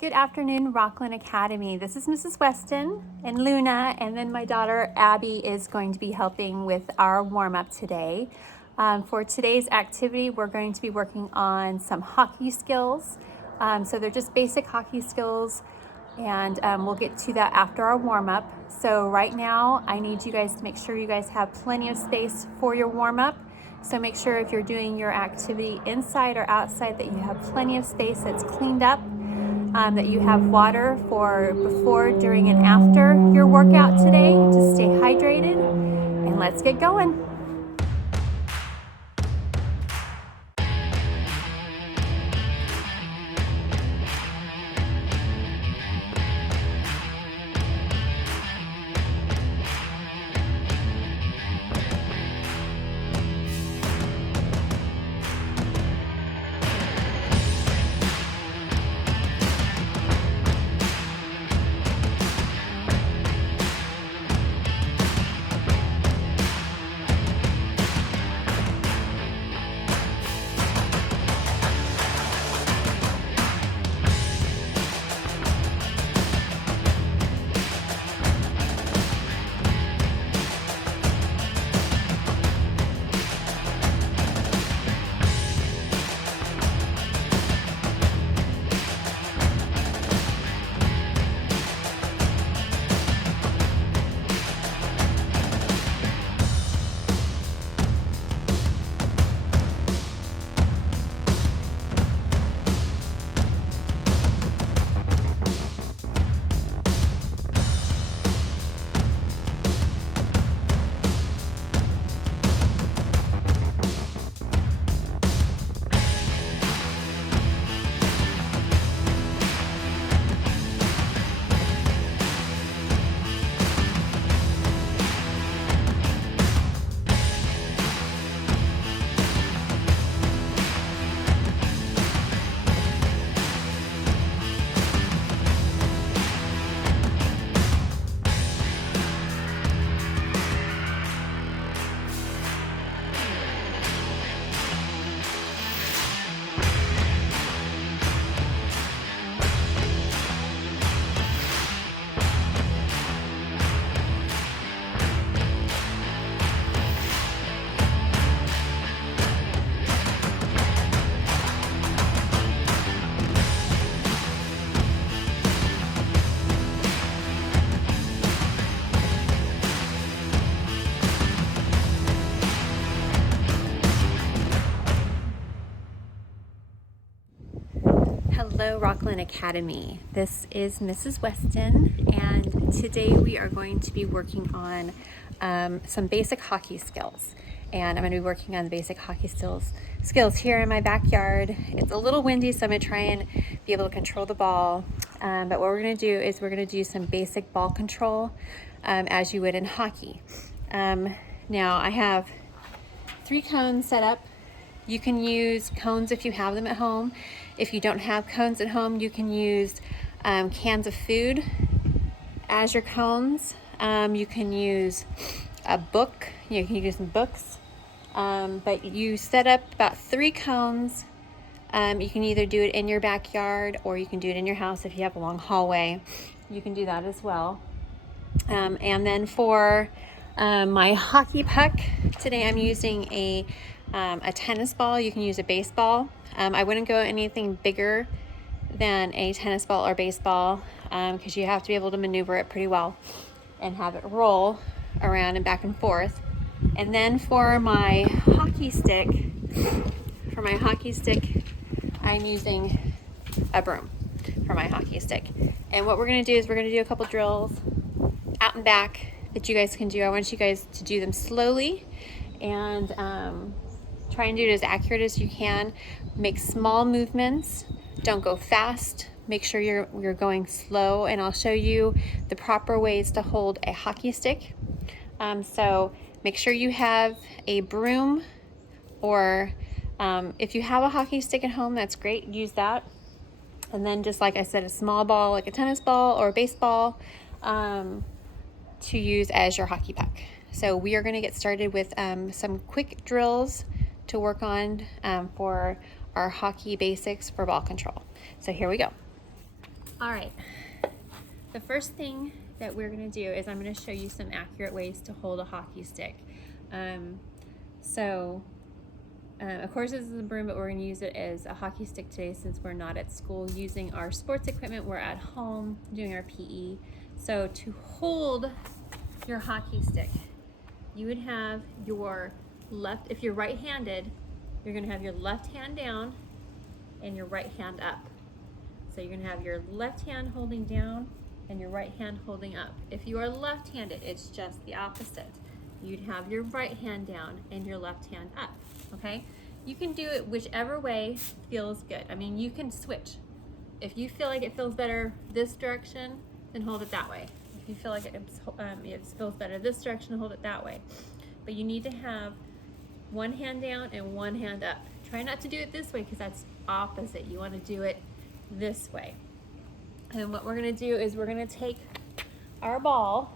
Good afternoon, Rocklin Academy. This is Mrs. Weston and Luna, and then my daughter Abby is going to be helping with our warm-up today. For today's activity, we're going to be working on some hockey skills. So they're just basic hockey skills, and we'll get to that after our warm-up. So right now, I need you guys to make sure you guys have plenty of space for your warm-up. So make sure if you're doing your activity inside or outside that you have plenty of space that's cleaned up. That you have water for before, during, and after your workout today to stay hydrated. And let's get going. Hello, Rocklin Academy. This is Mrs. Weston, and today we are going to be working on some basic hockey skills. And I'm going to be working on the basic hockey skills here in my backyard. It's a little windy, so I'm going to try and be able to control the ball. But what we're going to do is we're going to do some basic ball control as you would in hockey. Now I have 3 cones set up. You can use cones if you have them at home. If you don't have cones at home, you can use cans of food as your cones. You can use a book. You can use some books. But you set up about 3 cones. You can either do it in your backyard or you can do it in your house if you have a long hallway. You can do that as well. And then for my hockey puck, today I'm using a tennis ball. You can use a baseball. I wouldn't go anything bigger than a tennis ball or baseball because you have to be able to maneuver it pretty well and have it roll around and back and forth. And then for my hockey stick, I'm using a broom for my hockey stick. And what we're going to do is we're going to do a couple drills out and back that you guys can do. I want you guys to do them slowly and try and do it as accurate as you can. Make small movements. Don't go fast. Make sure you're going slow, and I'll show you the proper ways to hold a hockey stick. So make sure you have a broom, or if you have a hockey stick at home, that's great. Use that. And then just like I said, a small ball like a tennis ball or a baseball to use as your hockey puck. So we are going to get started with some quick drills to work on for our hockey basics for ball control. So here we go. All right, the first thing that we're gonna do is I'm gonna show you some accurate ways to hold a hockey stick. Of course this is a broom, but we're gonna use it as a hockey stick today since we're not at school using our sports equipment. We're at home doing our PE. So to hold your hockey stick, you would have your left, if you're right-handed, you're gonna have your left hand down and your right hand up. So you're gonna have your left hand holding down and your right hand holding up. If you are left-handed, it's just the opposite. You'd have your right hand down and your left hand up, okay? You can do it whichever way feels good. I mean, you can switch. If you feel like it feels better this direction, then hold it that way. If you feel like it feels better this direction, hold it that way. But you need to have one hand down and one hand up. Try not to do it this way because that's opposite. You want to do it this way. And what we're going to do is we're going to take our ball,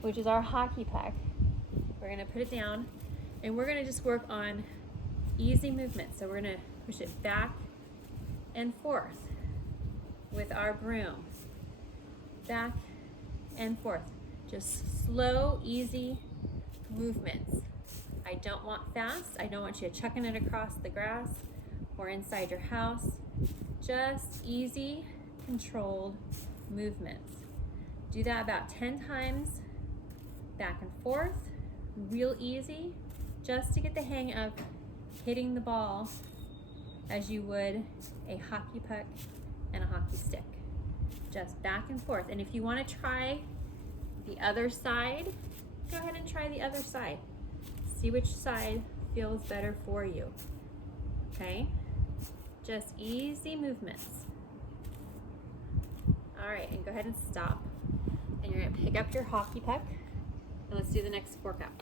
which is our hockey puck. We're going to put it down and we're going to just work on easy movement. So we're going to push it back and forth with our broom. Back and forth. Just slow, easy movements. I don't want fast. I don't want you chucking it across the grass or inside your house. Just easy, controlled movements. Do that about 10 times, back and forth, real easy, just to get the hang of hitting the ball as you would a hockey puck and a hockey stick. Just back and forth. And if you want to try the other side, go ahead and try the other side. See which side feels better for you, okay? Just easy movements. All right, and go ahead and stop. And you're gonna pick up your hockey puck, and let's do the next workout.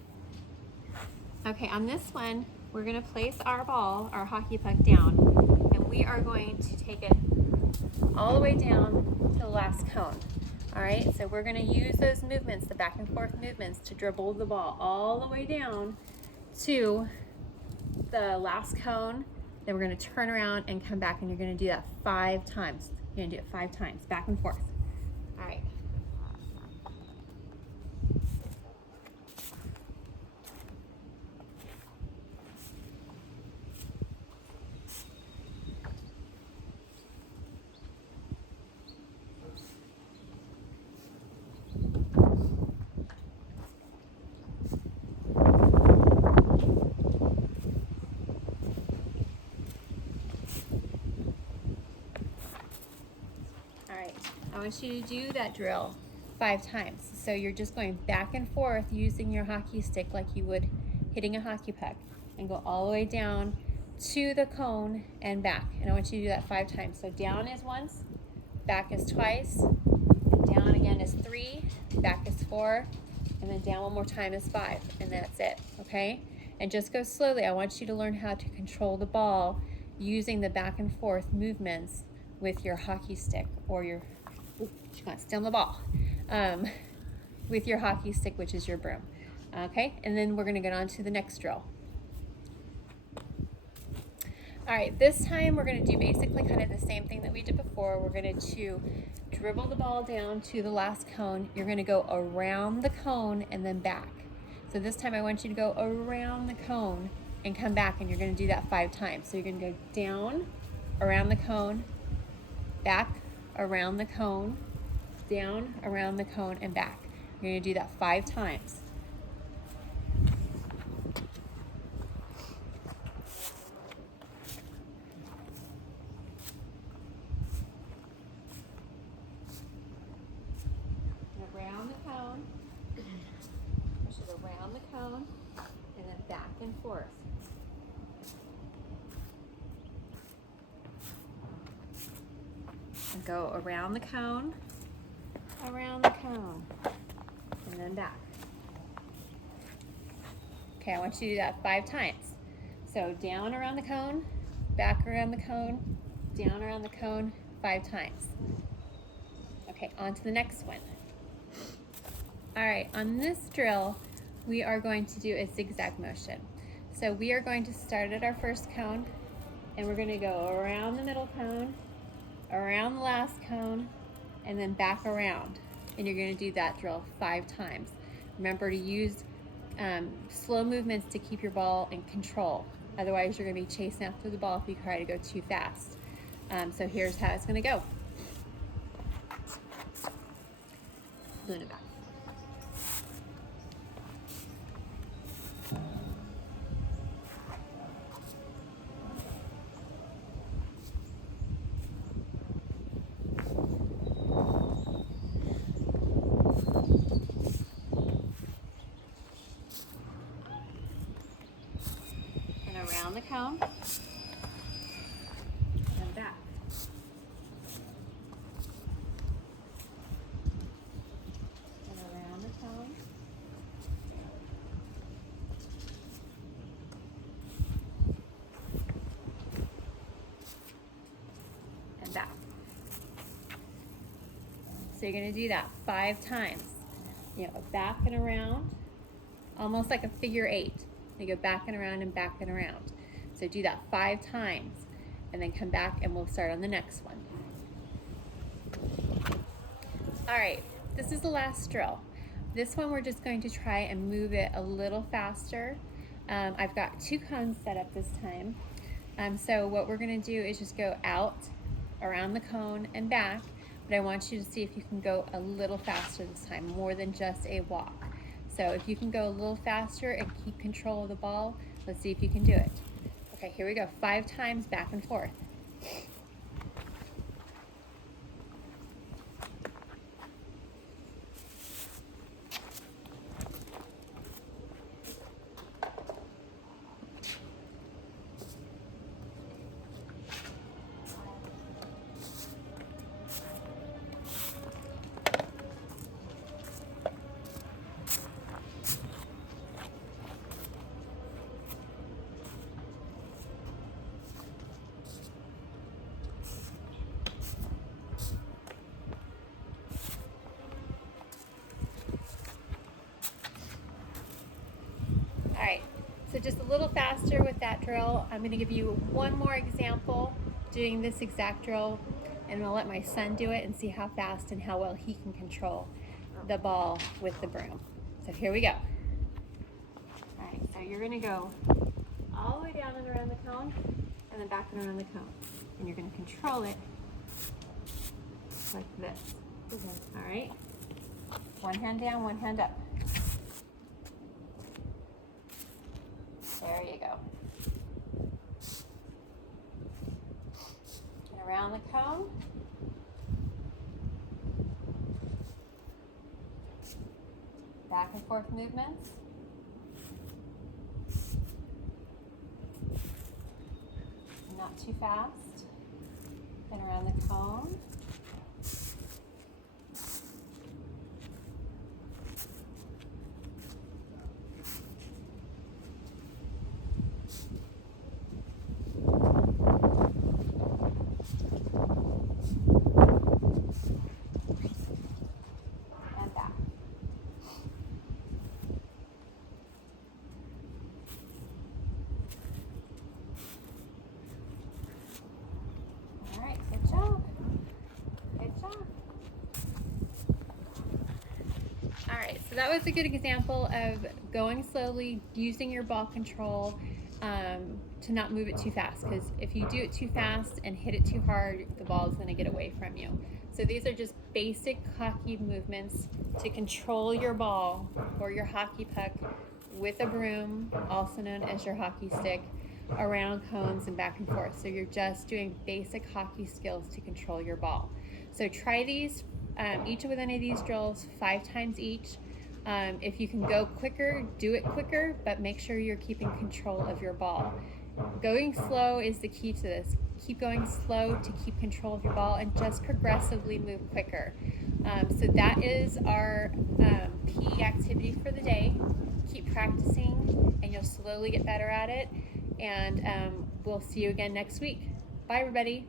Okay, on this one, we're gonna place our ball, our hockey puck down, and we are going to take it all the way down to the last cone. All right, so we're gonna use those movements, the back and forth movements, to dribble the ball all the way down to the last cone. Then we're gonna turn around and come back, and you're gonna do that 5 times. You're gonna do it 5 times, back and forth. All right. I want you to do that drill 5 times. So you're just going back and forth using your hockey stick like you would hitting a hockey puck, and go all the way down to the cone and back. And I want you to do that 5 times. So down is once, back is twice, and down again is 3, back is 4, and then down one more time is 5, and that's it, okay? And just go slowly. I want you to learn how to control the ball using the back and forth movements with your hockey stick or your, she got still on the ball, with your hockey stick, which is your broom. Okay, and then we're gonna get on to the next drill. All right, this time we're gonna do basically kind of the same thing that we did before. We're gonna dribble the ball down to the last cone. You're gonna go around the cone and then back. So this time I want you to go around the cone and come back, and you're gonna do that 5 times. So you're gonna go down, around the cone, back, around the cone, down, around the cone, and back. You're gonna do that 5 times. Around the cone, push it around the cone, and then back and forth. And go around the cone, and then back. Okay, I want you to do that 5 times. So down around the cone, back around the cone, down around the cone, 5 times. Okay, on to the next one. All right, on this drill, we are going to do a zigzag motion. So we are going to start at our first cone, and we're gonna go around the middle cone, around the last cone, and then back around. And you're going to do that drill 5 times. Remember to use slow movements to keep your ball in control. Otherwise, you're going to be chasing after the ball if you try to go too fast. So here's how it's going to go. Luna back. Around the cone and back. And around the cone. And back. So you're going to do that 5 times. You know, back and around, almost like a figure 8. You go back and around and back and around. So do that 5 times and then come back and we'll start on the next one. All right, this is the last drill. This one we're just going to try and move it a little faster. I've got 2 cones set up this time. So what we're gonna do is just go out around the cone and back, but I want you to see if you can go a little faster this time, more than just a walk. So if you can go a little faster and keep control of the ball, let's see if you can do it. Okay, here we go. 5 times back and forth. All right, so just a little faster with that drill. I'm gonna give you one more example doing this exact drill, and I'll let my son do it and see how fast and how well he can control the ball with the broom. So here we go. All right, so you're gonna go all the way down and around the cone, and then back and around the cone. And you're gonna control it like this. All right, one hand down, one hand up. There you go. And around the cone. Back and forth movements. Not too fast. And around the cone. So that was a good example of going slowly, using your ball control to not move it too fast, because if you do it too fast and hit it too hard, the ball is going to get away from you. So these are just basic hockey movements to control your ball or your hockey puck with a broom, also known as your hockey stick, around cones and back and forth. So you're just doing basic hockey skills to control your ball. So try these, each of any of these drills 5 times each. If you can go quicker, do it quicker, but make sure you're keeping control of your ball. Going slow is the key to this. Keep going slow to keep control of your ball and just progressively move quicker. So that is our PE activity for the day. Keep practicing and you'll slowly get better at it. And we'll see you again next week. Bye, everybody.